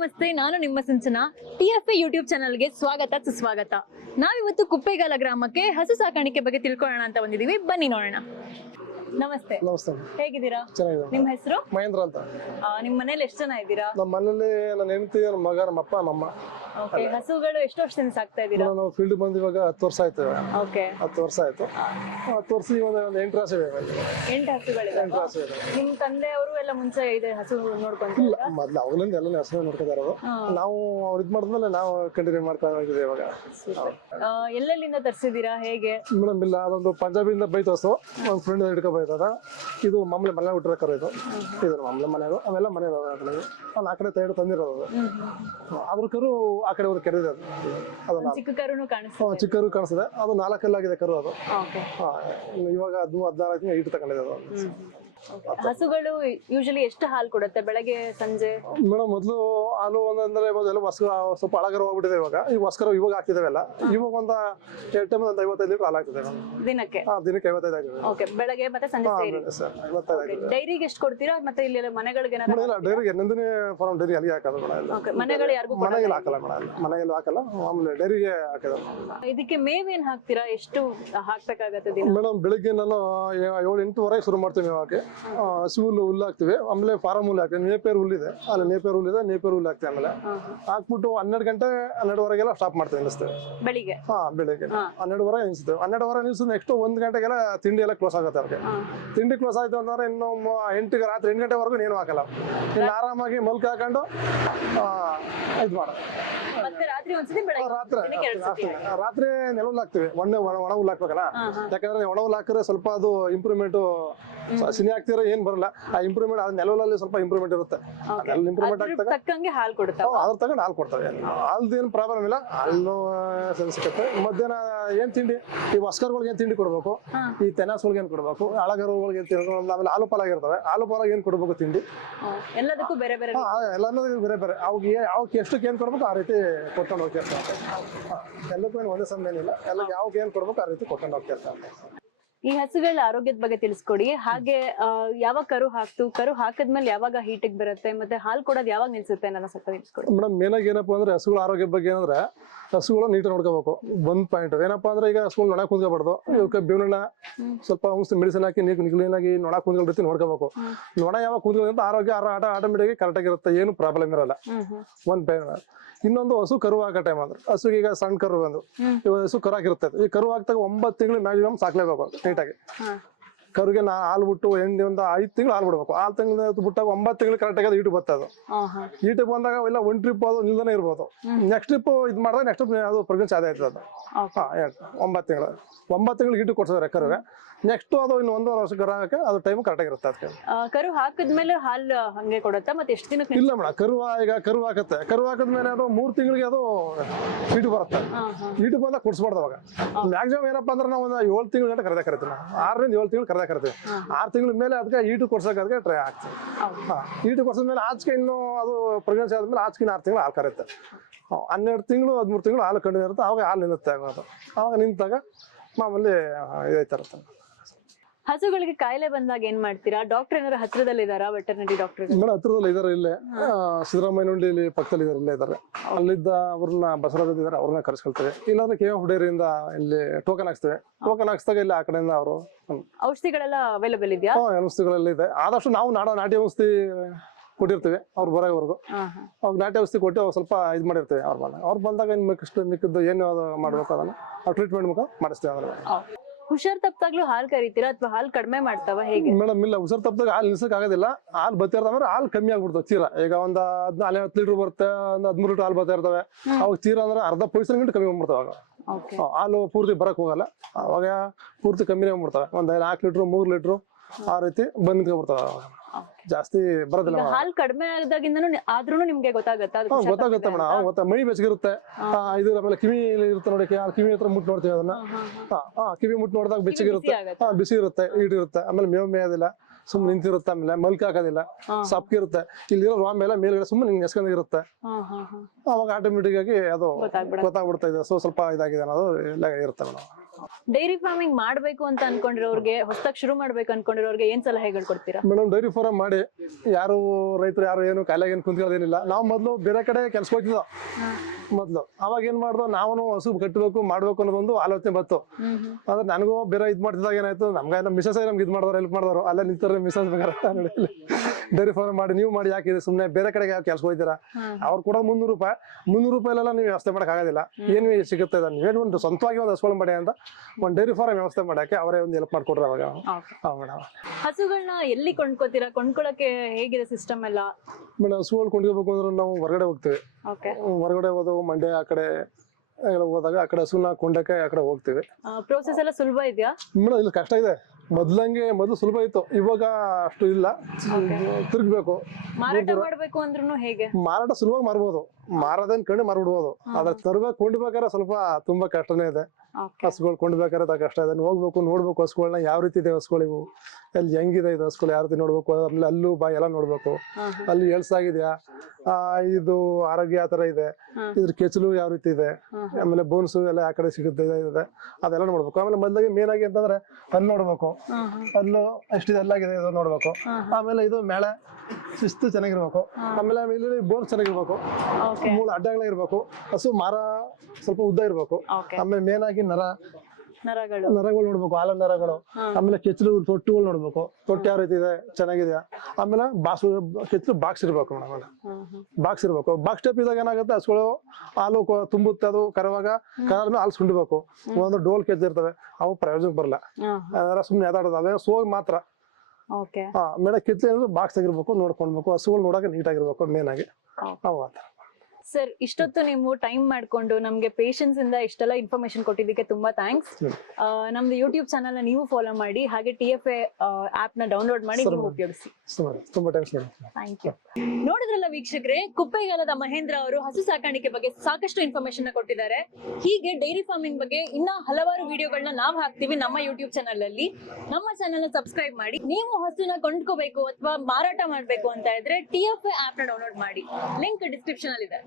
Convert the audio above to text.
ನಮಸ್ತೆ ನಾನು ನಿಮ್ಮ Sinchana. T F A YouTube ಚಾನಲ್ಗೆ ಸ್ವಾಗತ ಸುಸ್ವಾಗತ. ನಾವಿವತ್ತು ಕುಪ್ಪೇಗಾಲ ಗ್ರಾಮಕ್ಕೆ ಹಸು ಸಾಕಾಣಿಕೆ ಬಗ್ಗೆ ತಿಳ್ಕೊಳ್ಳೋಣ ಅಂತ ಬಂದಿದೀವಿ ಬನ್ನಿ ನೋಡೋಣ. ನಮಸ್ತೆ. ನಮಸ್ತೆ. ಹೇಗಿದ್ದೀರಾ? ಚೆನ್ನಾಗಿದೆ ನಿಮ್ಮ ಹೆಸರು? ಮಹೇಂದ್ರ ಅಂತ. ನಿಮ್ಮ ಮನೇಲಿ ಎಷ್ಟು ಜನ ಇದ್ದೀರಾ? ನಮ್ಮ ಮನೇಲಿ ನನ್ನ ಹೆಂಡತಿ ನನ್ನ ಮಗ ನಮ್ಮ ಅಪ್ಪ ಓಕೆ ಹಸುಗಳು ಎಷ್ಟು ವರ್ಷದಿಂದ ಸಾಕ್ತಾ ಇದ್ದೀರಾ? ನಾವು ಫೀಲ್ಡ್ ಬಂದು ಇವಾಗ ಹತ್ತು ವರ್ಷ ಆಯ್ತು. ಓಕೆ ಹತ್ತು ವರ್ಷ ಆಯ್ತು. ಹತ್ತು ವರ್ಷ ಇವಾಗ ಒಂದು ಎಂಟು ರಾಸ ಇದೆ. ಎಂಟು ಹಸುಗಳಿದಾವ? ಎಂಟು ರಾಸ ಇದೆ. ನಿಮ್ ತಂದೆಯವರು ಎಲ್ಲ ಮುಂಚೆ ಇದೆ ಹಸು ನೋಡ್ಕೊಂತ ಇಲ್ಲ ಮೊದ್ಲು ಅವಾಗಲಿಂದ ಎಲ್ಲ ಹಸು ನೋಡ್ಕೊತಾ ಇರೋದು. ನಾವು ಅವ್ರು ಇದ್ ಮಾಡಿದ್ಮೇಲೆ ನಾವು ಕಂಟಿನ್ಯೂ ಮಾಡ್ತಾ ಇದ್ದೀವಿ ಇವಾಗ. ಎಲ್ಲೆಲ್ಲಿಂದ ತರಿಸಿದೀರಾ ಹೇಗೆ? ಮೇಡಮ್ ಇಲ್ಲ ಅದೊಂದು ಪಂಜಾಬಿಂದ ಬೈತು ಹಸು. ಒಂದು ಫ್ರೆಂಡ್ ಹಿಡ್ಕೊ ಬೈತದ. ಇದು ಮಾಮೂಲಿ ಮನೆ ಹುಟ್ಟಿರೋ ಕರು ಇದು. ಇದು ಮಾಮೂಲಿ ಮನೆಯದು ಅವೆಲ್ಲ ಮನೆ ಇದಾವೆ ಆ ಅಲ್ಲಿ ಆ ತಂದಿರೋದು ಅದು. ಅದ್ರ ಕರು ಆ ಕಡೆ ಒಂದು ಕೆರೆದಿದೆ ಅದು ಅದನ್ನ ಚಿಕ್ಕ ಕರುನು ಕಾಣಿಸ್ತಾ ಚಿಕ್ಕ ಕರು ಕಾಣಿಸ್ತದೆ. ಅದು ನಾಲ್ಕಲ್ಲಾಗಿದೆ ಕರು ಅದು. ಹಾ, ಇವಾಗ ಹದಿಮೂರು ಹದಿನಾಲ್ಕು ಐದು ಇಟ್ಟು ತಗೊಂಡಿದೆ ಅದು. ಹಸುಗಳು ಯೂಶಲಿ ಎಷ್ಟು ಹಾಲು ಕೊಡುತ್ತೆ? ಬೆಳಗ್ಗೆ ಸಂಜೆ? ಮೇಡಮ್ ಮೊದಲು ಹಾಲು ಒಂದಂದ್ರೆ ಮೊದಲು ಹೊಸ ಸ್ವಲ್ಪ ಅಳಗರ ಹೋಗ್ಬಿಟ್ಟಿದೆ ಇವಾಗ. ಈ ಹೊಸ್ಕರ ಇವಾಗ ಹಾಕ್ತಿದಾವೆಲ್ಲ ಇವಾಗ ಒಂದ್ ಎರಡು ಟೈಮ್ ಒಂದು ಐವತ್ತೈದು ಲೀಟರ್ ಹಾಲು ಆಗ್ತಿದೆ ದಿನಕ್ಕೆ? ಹಾ ದಿನಕ್ಕೆ ಐವತ್ತೈದು ಆಗಿದೆ ಓಕೆ ಬೆಳಗ್ಗೆ ಮತ್ತೆ ಸಂಜೆ ಸೇರಿ? ಸರ್ ಐವತ್ತೈದು ಆಗಿದೆ ಡೈರಿಗೆ ಎಷ್ಟು ಕೊಡ್ತೀರಾ? ಮತ್ತೆ ಇಲ್ಲಿ ಮನೆಗಳಿಗೆ ಏನಾದ್ರು ಇಲ್ಲ ಡೈರಿಗೆ ನಂದಿನಿ ಫಾರ್ಮ್ ಡೈರಿ ಅಲ್ಲಿಗೆ ಹಾಕೋದು ಮೇಡಮ್ Okay, ಮನೆಗಳು ಯಾರಿಗೂ ಮನೆಗೆಲ್ಲ ಹಾಕಲ್ಲ ಮೇಡಮ್ ಮನೆಯಲ್ಲಿ ಹಾಕಲ್ಲ ಮಾಮೂಲಿ ಡೈರಿಗೆ ಹಾಕಿದ್ರು ಇದಕ್ಕೆ ಮೇವೇನ್ ಹಾಕ್ತೀರಾ? ಎಷ್ಟು ಹಾಕ್ಬೇಕಾಗತ್ತೆ ದಿನ? ಮೇಡಮ್ ಬೆಳಿಗ್ಗೆ ನಾನು ಏಳು ಎಂಟುವರೆಗೆ ಶುರು ಮಾಡ್ತೀನಿ ಇವಾಗ. ಹಸಿ ಹುಲ್ಲು ಹಾಕ್ತಿವಿ. ಆಮೇಲೆ ಫಾರಂ ಹುಲ್ಲು ಹಾಕ್ತೀವಿ. ನೇಪೇರ್ ಹುಲ್ಲಿದೆ ಅಲ್ಲಿ ನೇಪೇರ್ ಹುಲ್ಲಿದೆ ನೇಪೇರ್ ಹುಲ್ಲು ಹಾಕ್ತೀವಿ ಆಮೇಲೆ. ಹಾಕ್ಬಿಟ್ಟು ಹನ್ನೆರಡು ಗಂಟೆ ಹನ್ನೆರಡುವರೆಗೆಲ್ಲ ಸ್ಟಾಪ್ ಮಾಡ್ತೀವಿ ನಿಲ್ಲಿಸ್ತೇವೆ ಬೆಳಿಗ್ಗೆ? ಹಾ ಬೆಳಿಗ್ಗೆ. ಹನ್ನೆರಡುವರೆ ನಿಲ್ಸ್ತೇವೆ ಹನ್ನೆರಡುವರೆ ನಿಲ್ಸು ನೆಕ್ಸ್ಟ್ ಒಂದು ಗಂಟೆಗೆಲ್ಲ ತಿಂಡಿ ಎಲ್ಲ ಕ್ಲೋಸ್ ಆಗುತ್ತೆ ಅವ್ರಿಗೆ. ತಿಂಡಿ ಕ್ಲೋಸ್ ಆಯ್ತು ಅಂದ್ರೆ ಇನ್ನು ಎಂಟು ಎಂಟಿಗೆ ರಾತ್ರಿ ಎಂಟು ಗಂಟೆವರೆಗೂ ಏನು ಹಾಕಲ್ಲ. ಇನ್ನು ಆರಾಮಾಗಿ ಮಲ್ಕ ಹಾಕೊಂಡು ಇದು ಮಾಡೋದು ಮತ್ತೆ ರಾತ್ರಿ ರಾತ್ರಿ. ನೆಲ ಹುಲ್ಲು ಹಾಕ್ತಿವಿ. ಒಣ ಒಣ ಹುಲ್ಲು ಹಾಕ್ಬೇಕಲ್ಲ. ಯಾಕಂದ್ರೆ ಒಣ ಹುಲ್ಲು ಹಾಕಿದ್ರೆ ಸ್ವಲ್ಪ ಅದು ಇಂಪ್ರೂವ್ಮೆಂಟ್ ಸಿನಿ ಹಾಕ್ತಿರೋ ಏನ್ ಬರಲ್ಲ. ಆ ಇಂಪ್ರೂವ್ಮೆಂಟ್ ಅದ್ ನೆಲವಲ್ಲಿ ಸ್ವಲ್ಪ ಇಂಪ್ರೂವ್ಮೆಂಟ್ ಇರುತ್ತೆ. ಇಂಪ್ರೂವ್ಮೆಂಟ್ ತಕ್ಕಂಗೆ ಹಾಲು ಅದ್ರ ತಗೊಂಡು ಹಾಲು ಕೊಡ್ತವೆ ಹಾಲ್ದು ಏನು ಪ್ರಾಬ್ಲಮ್ ಇಲ್ಲ. ಅಲ್ಲೂ ಸಿಗುತ್ತೆ? ಮಧ್ಯಾಹ್ನ ಏನ್ ತಿಂಡಿ? ಈ ಹೊಸ್ಕರ್ಗಳಿಗೆ ಏನ್ ತಿಂಡಿ ಕೊಡ್ಬೇಕು? ಈ ತೆನಾಸ್ಗಳಿಗೆ ಏನ್ ಕೊಡ್ಬೇಕು? ಅಳಗರುಗಳಿಗೆ ಏನ್ ತಿನ್ಬೇಕು ಆಮೇಲೆ ಹಾಲು ಪಾಲಾಗಿರ್ತವೆ ಹಾಲು ಪಾಲಾಗಿ ಏನ್ ಕೊಡ್ಬೇಕು ತಿಂಡಿ. ಎಲ್ಲದಕ್ಕೂ ಬೇರೆ ಬೇರೆ ಎಲ್ಲದಕ್ಕೂ ಬೇರೆ ಬೇರೆ. ಅವ್ಗೆ ಅವಕ್ಕೆ ಎಷ್ಟಕ್ಕೆ ಏನ್ ಕೊಡ್ಬೇಕು ಆ ರೀತಿ ಕೊಟ್ಕೊಂಡು ಹೋಗ್ತಿರ್ತಾರೆ ಎಲ್ಲಕ್ಕೂ ಏನು ಒಂದೇ ಸಮಯ ಏನಿಲ್ಲ. ಎಲ್ಲ ಯಾವಾಗ ಏನ್ ಕೊಡ್ಬೇಕು ಆ ರೀತಿ ಕೊಟ್ಕೊಂಡು ಹೋಗ್ತಿರ್ತಾರೆ ಈ ಹಸುಗಳ ಆರೋಗ್ಯದ ಬಗ್ಗೆ ತಿಳಿಸ್ಕೊಡಿ. ಹಾಗೆ ಯಾವಾಗ ಕರು ಹಾಕ್ತು? ಕರು ಹಾಕದ್ಮೇಲೆ ಯಾವಾಗ ಹೀಟಿಗೆ ಬರುತ್ತೆ? ಮತ್ತೆ ಹಾಲು ಕೊಡೋದು ಯಾವಾಗ ನಿಲ್ಸುತ್ತೆ ಅನ್ನೋದನ್ನ ಸ್ವಲ್ಪ ತಿಳಿಸ್ಕೊಡಿ. ಮೇಡಮ್, ಮೇನಾಗಿ ಏನಪ್ಪಾ ಅಂದ್ರೆ ಹಸುಗಳ ಆರೋಗ್ಯ ಬಗ್ಗೆ ಏನಂದ್ರೆ ಹಸುಗಳು ನೀಟ್ ನೋಡ್ಕೋಬೇಕು. ಒಂದ್ ಪಾಯಿಂಟ್ ಏನಪ್ಪಾ ಅಂದ್ರೆ ಈಗ ಹಸುಗಳು ನೋಡಕ್ ಕುಂದ್ಕೋಬಾರ್ದು ಇವಕ್ಕೆ ಬೇವಿನ ಸ್ವಲ್ಪ ಔಷಧಿ ಮೆಡಿಸಿನ್ ಹಾಕಿ ನೀರು ಕ್ಲೀನಾಗಿ ನೋಡಕ್ ಕುಂದ್ಗಳ ರೀತಿ ನೋಡ್ಕೋಬೇಕು. ನೋಡ ಯಾವಾಗ ಕುಂದ್ಕೊಳ್ಳೋದ್ರಿಂದ ಆರೋಗ್ಯ ಆಟ ಆಟೋಮೆಟಿಕ್ ಕರೆಕ್ಟ್ ಆಗಿರುತ್ತೆ ಏನು ಪ್ರಾಬ್ಲಮ್ ಇರಲ್ಲ. ಒಂದ್ ಪೇನ್ ಇನ್ನೊಂದು ಹಸು ಕರು ಹಾಕೋ ಟೈಮ್ ಅಂದ್ರೆ. ಹಸುಗೆ ಈಗ ಸಣ್ಣ ಕರು ಬಂದು. ಇವಾಗ ಹಸು ಕರು ಹಾಕಿರುತ್ತೆ. ಈ ಕರು ಹಾಕ್ದಾಗ ಒಂಬತ್ತು ತಿಂಗಳು ಮ್ಯಾಕ್ಸಿಮಮ್ ಸಾಕ್ಲೇಬೇಕು. ನೀಟಾಗಿ. ಕರುಗೆ ನಾ ಹಾಲು ಬಿಟ್ಟು ಎಣ್ಣೆ ಒಂದು ಐದು ತಿಂಗಳು ಹಾಲು ಬಿಡ್ಬೇಕು. ಹಾಲು ತಿಂಗಳು ಬಿಟ್ಟಾಗ ಒಂಬತ್ತು ತಿಂಗಳು ಕರೆಕ್ಟಾಗಿ ಅದು ಈಟು ಬರ್ತದೆ ಹಾ ಬಂದಾಗ ಎಲ್ಲ ಒನ್ ಟ್ರಿಪ್ ಅದು ನಿಲ್ದನೇ ಇರ್ಬೋದು. ನೆಕ್ಸ್ಟ್ ಟ್ರಿಪ್ ಇದು ಮಾಡಿದ್ರೆ ನೆಕ್ಸ್ಟ್ ಅದು ಪ್ರೆಗ್ನೆನ್ಸಿ ಅದೇ ಆಯ್ತದೆ ಅದು. Okay. ಹಾಂ ಒಂಬತ್ತು ತಿಂಗಳು. ಒಂಬತ್ತು ತಿಂಗಳು ಈಟು ಕೊಡ್ಸಿದ್ರೆ ಕರುಗೆ. ನೆಕ್ಸ್ಟ್ ಅದು ಇನ್ನು ಒಂದೂವರೆ ವರ್ಷ ಕರು ಹಾಕಕ್ಕೆ ಅದು ಟೈಮ್ ಕರೆಕ್ಟ್ ಅದಕ್ಕೆ. ಆ, ಕರು ಹಾಕಿದ್ಮೇಲೆ ಹಾಲು ಹಂಗೆ ಕೊಡುತ್ತಾ? ಮತ್ತೆ ಎಷ್ಟು ದಿನಕ್ಕೆ ಇಲ್ಲ ಮೇಡಮ್ ಕರು ಈಗ ಕರು ಹಾಕುತ್ತೆ. ಕರು ಹಾಕಿದ್ಮೇಲೆ ಅದು ಮೂರು ತಿಂಗಳಿಗೆ ಅದು ಇಟ್ಟು ಬರುತ್ತೆ. ಹಾ ಹಾ. ಈಟು ಬಂದಾಗ ಕುಡಿಸ್ಬಾರ್ದು ಅವಾಗ. ಮ್ಯಾಕ್ಸಿಮಮ್ ಏನಪ್ಪ ಅಂದ್ರೆ ನಾವು ಒಂದು ಏಳು ತಿಂಗಳು ಗಂಟೆ ಕರೆದೇ ಕರಿತೀವಿ ನಾವು. ಆರರಿಂದ ಏಳು ತಿಂಗಳು ಕರೆದೇ ಕರಿತೀವಿ. ಆರು ತಿಂಗಳ ಮೇಲೆ ಅದಕ್ಕೆ ಈಟು ಕೊಡ್ಸೋಕೆ ಅದಕ್ಕೆ ಟ್ರೈ ಆಗ್ತೀವಿ ಹೌದು. ಹಾ ಈಟು ಕೊಡ್ಸಿದ ಮೇಲೆ ಆಚೆಗೆ ಇನ್ನು ಅದು ಪ್ರೆಗ್ನೆನ್ಸಿ ಆದ್ಮೇಲೆ ಆಚೆಗೆ ಆರು ತಿಂಗಳು ಹಾಲು ಕರೆಯುತ್ತೆ. ಹಾ, ಹನ್ನೆರಡು ತಿಂಗಳು ಹದಿಮೂರು ತಿಂಗಳು ಹಾಲು ಕಂಡು ಇರುತ್ತೆ ಅವಾಗ ಹಾಲು ನಿಲ್ಲುತ್ತೆ ಅದು ಅವಾಗ ನಿಂತಾಗ ಮಾಮೂಲಿ ಇದೈತೆ ಇರುತ್ತೆ ಹಸುಗಳಿಗೆ ಕಾಯಿಲೆ ಬಂದಾಗ ಏನ್ ಮಾಡ್ತೀರಾ? ಡಾಕ್ಟರ್ ಏನಾರ ಹತ್ರದಲ್ಲಿ ಇದಾರಾ ವೆಟರ್ನರಿ ಡಾಕ್ಟರ್ ಮೇಡಮ್ ಹತ್ರದಲ್ಲಿ ಇದಾರೆ ಇಲ್ಲೇ. ಸಿದ್ದರಾಮಯ್ಯನಹಳ್ಳಿ ಪಕ್ಕದಲ್ಲಿ ಇದಾರೆ ಇಲ್ಲೇ ಇದಾರೆ ಅಲ್ಲಿದ್ದ ಅವ್ರನ್ನ ಬಸವರಾಜ್ ಇದಾರೆ ಅವ್ರನ್ನ ಕರ್ಸ್ಕೊಳ್ತೇವೆ ಇಲ್ಲಾಂದ್ರೆ ಕೆ ಎಫ್ ಡೈರಿಯಿಂದ ಇಲ್ಲಿ ಟೋಕನ್ ಹಾಕ್ಸ್ತೇವೆ ಟೋಕನ್ ಹಾಕ್ಸ್ದಾಗ ಇಲ್ಲಿ ಆ ಕಡೆಯಿಂದ ಅವರು ಔಷಧಿಗಳೆಲ್ಲ ಅವೈಲೇಬಲ್ ಇದೆಯಾ? ಔಷಧಿಗಳೆಲ್ಲ ಇದೆ. ಆದಷ್ಟು ನಾವು ನಾಡ ನಾಟಿ ಔಷಧಿ ಕೊಟ್ಟಿರ್ತೀವಿ ಅವ್ರು ಬರೋವರೆಗೂ. ಅವಾಗ ನಾಟಿ ಔಷಧಿ ಕೊಟ್ಟು ಅವಾಗ ಸ್ವಲ್ಪ ಇದು ಮಾಡಿರ್ತೀವಿ ಅವ್ರು ಬಂದಾಗ. ಅವ್ರು ಬಂದಾಗ ಇನ್ನು ಮಿಕ್ಕಿದ್ದು ಏನು ಮಾಡಬೇಕು ಅದನ್ನು ಟ್ರೀಟ್ಮೆಂಟ್ ಮುಖ ಮಾಡಿಸ್ತೀವಿ ಅದನ್ನ ಹುಷಾರ್ ತಪ್ಪಾಗ್ಲೂ ಹಾಲು ಕರಿತೀರಾ ಅಥವಾ ಹಾಲು ಕಡಿಮೆ ಮಾಡ್ತಾವ ಹೇಗೆ? ಮೇಡಮ್ ಇಲ್ಲ ಹುಷಾರ್ ತಪ್ಪದಾಗ ಹಾಲು ನಿಲ್ಸಕ್ ಆಗೋದಿಲ್ಲ. ಹಾಲು ಬರ್ತಾ ಅಂದ್ರೆ ಹಾಲು ಕಮ್ಮಿ ಆಗ್ಬಿಡ್ತಾವ ಚೀರ ಈಗ ಒಂದ್ ಹದಿನಾಲ್ ಹತ್ತು ಲೀಟರ್ ಬರುತ್ತೆ ಒಂದ್ ಹದಿಮೂರು ಲೀಟರ್ ಹಾಲು ಬರ್ತಾ ಇರ್ತವೆ. ಅವಾಗ ಚೀರ ಅಂದ್ರೆ ಅರ್ಧ ಪೈಸನ್ ಗಂಟೆ ಕಮ್ಮಿ ಬಂದ್ಬಿಡ್ತಾವ ಅವಾಗ. ಹಾಲು ಪೂರ್ತಿ ಬರಕ್ ಹೋಗಲ್ಲ. ಅವಾಗ ಪೂರ್ತಿ ಕಮ್ಮಿನೇ ಬಂದ್ಬಿಡ್ತಾವೆ ಒಂದ್ ನಾಲ್ಕು ಲೀಟರ್ ಮೂರು ಲೀಟರ್ ಆ ರೀತಿ ಬಂದ್ ನಿಂತ್ಕೊಂಡ್ಬಿಡ್ತಾವೆ ಅವಾಗ. ಜಾಸ್ತಿ ಬರೋದಿಲ್ಲ. ಹಾಲು ಕಡಿಮೆ ಆದಾಗಿಂದನು ಆದ್ರೂ ನಿಮ್ಗೆ ಗೊತ್ತಾಗತ್ತಾ ಗೊತ್ತಾಗುತ್ತೆ ಮೇಡಮ್. ಗೊತ್ತಾ ಮೈ ಬೆಚ್ಚಗಿರುತ್ತೆ ಇದು ಆಮೇಲೆ ಕಿವಿ ಇರುತ್ತೆ ನೋಡಿ ಆ ಕಿವಿ ಹತ್ರ ಮುಟ್ಟು ನೋಡ್ತೀವಿ ಅದನ್ನ. ಕಿವಿ ಮುಟ್ಟು ನೋಡಿದಾಗ ಬೆಚ್ಚಗಿರುತ್ತೆ. ಬಿಸಿ ಇರುತ್ತೆ ಈಟ್ ಇರುತ್ತೆ. ಆಮೇಲೆ ಮೇವ್ ಮೇಯೋದಿಲ್ಲ ಸುಮ್ಮನೆ ನಿಂತಿರುತ್ತೆ ಆಮೇಲೆ ಮಲ್ಕ ಹಾಕೋದಿಲ್ಲ ಸಪ್ಕಿರುತ್ತೆ. ಇಲ್ಲಿರೋ ರಾಮ್ ಮೇಲೆ ಮೇಲ್ಗಡೆ ಸುಮ್ಮನೆ ಹಾ ಹಾ ಅವಾಗ ಆಟೋಮೆಟಿಕ್ ಆಗಿ ಅದು ಗೊತ್ತಾಗ್ಬಿಡುತ್ತೆ. ಗೊತ್ತಾಗ್ಬಿಡ್ತಾ ಇದೆ. ಸೊ ಸ್ವಲ್ಪ ಇದಾಗಿದೆ ಅನ್ನೋದು ಎಲ್ಲ ಇರುತ್ತೆ ಮೇಡಮ್. ಡೈರಿ ಫಾರ್ಮಿಂಗ್ ಮಾಡಬೇಕು ಅಂತ ಅನ್ಕೊಂಡಿರೋರ್ಗೆ, ಹೊಸದಾಗಿ ಶುರು ಮಾಡ್ಬೇಕು ಅನ್ಕೊಂಡಿರೋರಿಗೆ ಏನ್ ಸಲಹೆಗಳು ಕೊಡ್ತೀರಾ? ಮೇಡಮ್, ಡೈರಿ ಫಾರಂ ಮಾಡಿ, ಯಾರು ರೈತರು, ಯಾರು ಏನು ಕಾಯಿಲೆಗೆ ಏನು ಕುಂತ್ಕೊಳ್ಳೋದೇನಿಲ್ಲ. ನಾವು ಮೊದಲು ಬೇರೆ ಕಡೆ ಕೆಲ್ಸಕ್ಕೆ ಹೋಗ್ತಿದ್ದೋ, ಮೊದಲು. ಅವಾಗ ಏನ್ ಮಾಡ್ದೋ ನಾವು ಹಸು ಕಟ್ಟಬೇಕು ಮಾಡ್ಬೇಕು ಅನ್ನೋದೊಂದು ಆಲೋಚನೆ ಬಂತು. ಆದ್ರೆ ನನಗೂ ಬೇರೆ ಇದ್ ಮಾಡ್ತಿದ್ದಾಗ ಏನಾಯ್ತು, ನಮ್ಗೆ ನಮ್ಮ ಮಿಸಸ್ ನಮ್ಗೆ ಇದ್ ಮಾಡಿದ್ರು ಹೆಲ್ಪ್ ಮಾಡಿದ್ರು ಅಲ್ಲೇ ನಿಂತಾರೆ ಮಿಸಸ್ ನೋಡಿ ಡೈರಿ ಫಾರ್ಮ್ ಮಾಡಿ ನೀವು ಮಾಡಿ ಯಾಕಿದ್ರೆ ಸುಮ್ಮನೆ ಬೇರೆ ಕಡೆಗೆ ಯಾವ ಕೆಲಸ ಹೋಯ್ತೀರಾ. ಅವ್ರು ಕೂಡ ಮುನ್ನೂರು ರೂಪಾಯಿ ಮುನ್ನೂರು ರೂಪಾಯಿಲೆಲ್ಲ ನೀವು ವ್ಯವಸ್ಥೆ ಮಾಡಕ್ ಆಗೋದಿಲ್ಲ. ಏನು ಸಿಗುತ್ತೆ ನೀವು ನೀವೇನು ಒಂದು ಸ್ವಂತವಾಗಿ ಒಂದು ಹಸುಗಳ ಮಾಡಿ ಅಂತ ಒಂದು ಡೈರಿ ಫಾರ್ಮ್ ವ್ಯವಸ್ಥೆ ಮಾಡಕ್ಕೆ ಅವರೇ ಒಂದು ಹೆಲ್ಪ್ ಮಾಡ್ಕೊಡ್ರಿ ಅವಾಗ. Okay. ಹಾಂ ಮೇಡಮ್ ಹಸುಗಳನ್ನ ಎಲ್ಲಿ ಕೊಂಡ್ಕೋತೀರಾ? ಕೊಂಡ್ಕೊಳಕ್ಕೆ ಹೇಗಿದೆ ಸಿಸ್ಟಮ್ ಎಲ್ಲ? ಮೇಡಮ್ ಹಸುಗಳು ಕೊಂಡ್ಕೋಬೇಕು ಅಂದ್ರೆ ನಾವು ಹೊರಗಡೆ ಹೋಗ್ತೀವಿ. ಹೊರಗಡೆ ಹೋದವು ಮಂಡ್ಯ ಆ ಕಡೆ ಹೋದಾಗ ಆ ಕಡೆ ಹಸುನ ಕೊಂಡಕ್ಕೆ ಆ ಕಡೆ ಹೋಗ್ತೀವಿ. ಪ್ರೋಸೆಸ್ ಎಲ್ಲ ಸುಲಭ ಇದೆಯಾ? ಮೇಡಮ್ ಇಲ್ಲಿ ಕಷ್ಟ ಇದೆ. ಮೊದ್ಲಂಗೆ ಮೊದಲು ಸುಲಭ ಇತ್ತು. ಇವಾಗ ಅಷ್ಟು ಇಲ್ಲ. ತಿರುಗ್ಬೇಕು. ಮಾರಾಟ ಮಾಡ್ಬೇಕು ಅಂದ್ರೂ ಹೇಗೆ? ಮಾರಾಟ ಸುಲಭವಾಗಿ ಮಾರ್ಬೋದು. ಮಾರೋದನ್ ಕಂಡು ಮಾರ್ಬಿಡ್ಬೋದು. ಆದ್ರೆ ತರ್ಬೇಕು ಕೊಂಡ್ಬೇಕಾದ್ರೆ ಸ್ವಲ್ಪ ತುಂಬಾ ಕಷ್ಟನೇ ಇದೆ. ಹಸುಗಳು ಕೊಂಡ್ಬೇಕಾದ್ರೆ ಕಷ್ಟ ಇದೆ. ಹೋಗ್ಬೇಕು ನೋಡ್ಬೇಕು ಹಸುಗಳನ್ನ ಯಾವ ರೀತಿ ಇದೆ ಹಸುಗಳು ಇವು. ಅಲ್ಲಿ ಹೆಂಗಿದೆ ಇದು ಹಸುಗಳು ಯಾವ ರೀತಿ ನೋಡ್ಬೇಕು? ಅಲ್ಲಿ ಅಲ್ಲೂ ಬಾಯಿ ಎಲ್ಲ ನೋಡ್ಬೇಕು. ಅಲ್ಲಿ ಎಳ್ಸಾಗಿದ್ಯಾ? ಆ ಇದು ಆರೋಗ್ಯ ಆ ತರ ಇದೆ. ಇದ್ರ ಕೆಚಲು ಯಾವ ರೀತಿ ಇದೆ? ಆಮೇಲೆ ಬೋನ್ಸು ಎಲ್ಲ ಆ ಕಡೆ ಸಿಗುತ್ತೆ ಇದೆ ಅದೆಲ್ಲ ನೋಡ್ಬೇಕು. ಆಮೇಲೆ ಮೊದ್ಲಾಗಿ ಮೇನ್ ಆಗಿ ಅಂತಂದ್ರೆ ಅಲ್ಲಿ ನೋಡ್ಬೇಕು. ಹಲ್ಲು ಎಷ್ಟು ಎಲ್ಲಾಗಿದೆ ಇದು ನೋಡ್ಬೇಕು. ಆಮೇಲೆ ಇದು ಮೇಳೆ ಶಿಸ್ತು ಚೆನ್ನಾಗಿರ್ಬೇಕು. ಆಮೇಲೆ ಇಲ್ಲಿ ಬೋನ್ ಚೆನ್ನಾಗಿರ್ಬೇಕು. ಮೂಳು ಮೂಲ ಅಡ್ಡಗಳಾಗಿರ್ಬೇಕು ಹಸು ಮರ ಸ್ವಲ್ಪ ಉದ್ದ ಇರ್ಬೇಕು. ಆಮೇಲೆ ಮೇನ್ ಆಗಿ ನರ ನರಗಳು. ನರಗಳು ನೋಡ್ಬೇಕು ಹಾಲ ನರಗಳು. ಆಮೇಲೆ ಕೆಚ್ಚಲು ತೊಟ್ಟುಗಳು ನೋಡ್ಬೇಕು. ತೊಟ್ಟು ಯಾವ ರೀತಿ ಇದೆ? ಚೆನ್ನಾಗಿದೆ ಆಮೇಲೆ ಬಾಸು ಕೆಚ್ಚಲು ಬಾಕ್ಸ್ ಇರ್ಬೇಕು ಮೇಡಮ್. ಬಾಕ್ಸ್ ಇರ್ಬೇಕು. ಬಾಕ್ಸ್ ಟೈಪ್ ಇದಾಗ ಏನಾಗುತ್ತೆ? ಹಸುಗಳು ಹಾಲು ತುಂಬುತ್ತೆ ಅದು ಕರವಾಗ ಕರಾದ್ಮೇಲೆ ಹಾಲು ಸುಂಡ್ಬೇಕು. ಒಂದು ಡೋಲ್ ಕೆತ್ತಿರ್ತವೆ ಅವು ಪ್ರಯೋಜನಕ್ಕೆ ಬರಲ್ಲ. ಅದೆಲ್ಲ ಅದರ ಸುಮ್ಮನೆ ಎದಾಡೋದು. ಅದೇ ಸೋಗ್ ಮಾತ್ರ. ಮೇಡಮ್ ಕಿತ್ಲೆ ಬಾಕ್ಸ್ ಆಗಿರ್ಬೇಕು ನೋಡ್ಕೊಳ್ಬೇಕು. ಹಸುಗಳು ನೋಡಕ್ಕೆ ನೀಟಾಗಿರ್ಬೇಕು ಮೇನ್ ಆಗಿ ಅವು ಆ ಥರ ಸರ್ ಇಷ್ಟೊತ್ತು ನೀವು ಟೈಮ್ ಮಾಡ್ಕೊಂಡು ನಮ್ಗೆ ಪೇಷನ್ಸ್ ಇಂದ ಇಷ್ಟೆಲ್ಲ ಇನ್ಫಾರ್ಮೇಶನ್ ಕೊಟ್ಟಿದ್ದಕ್ಕೆ ತುಂಬಾ ಥ್ಯಾಂಕ್ಸ್. ನಮ್ದು ಯೂಟ್ಯೂಬ್ ಚಾನಲ್ ನೀವು ಫಾಲೋ ಮಾಡಿ ಹಾಗೆ ಟಿ ಎಫ್ ಎ ಆಪ್ನ ಡೌನ್ಲೋಡ್ ಮಾಡಿ ನೀವು ಉಪಯೋಗಿಸಿ. ಥ್ಯಾಂಕ್ ಯು ನೋಡಿದ್ರಲ್ಲ ವೀಕ್ಷಕರೆ ಕುಪ್ಪೆಗಾಲದ ಮಹೇಂದ್ರ ಅವರು ಹಸು ಸಾಕಾಣಿಕೆ ಬಗ್ಗೆ ಸಾಕಷ್ಟು ಇನ್ಫಾರ್ಮೇಶನ್ ಕೊಟ್ಟಿದ್ದಾರೆ. ಹೀಗೆ ಡೈರಿ ಫಾರ್ಮಿಂಗ್ ಬಗ್ಗೆ ಇನ್ನ ಹಲವಾರು ವಿಡಿಯೋಗಳನ್ನ ನಾವು ಹಾಕ್ತಿವಿ ನಮ್ಮ ಯೂಟ್ಯೂಬ್ ಚಾನಲ್ ಅಲ್ಲಿ. ನಮ್ಮ ಚಾನಲ್ ಸಬ್ಸ್ಕ್ರೈಬ್ ಮಾಡಿ ನೀವು ಹಸುನ ಕೊಂಡ್ಕೋಬೇಕು ಅಥವಾ ಮಾರಾಟ ಮಾಡಬೇಕು ಅಂತ ಇದ್ರೆ ಟಿ ಎಫ್ ಆಪ್ನ ಡೌನ್ಲೋಡ್ ಮಾಡಿ. ಲಿಂಕ್ ಡಿಸ್ಕ್ರಿಪ್ಷನ್ ಅಲ್ಲಿ ಇದೆ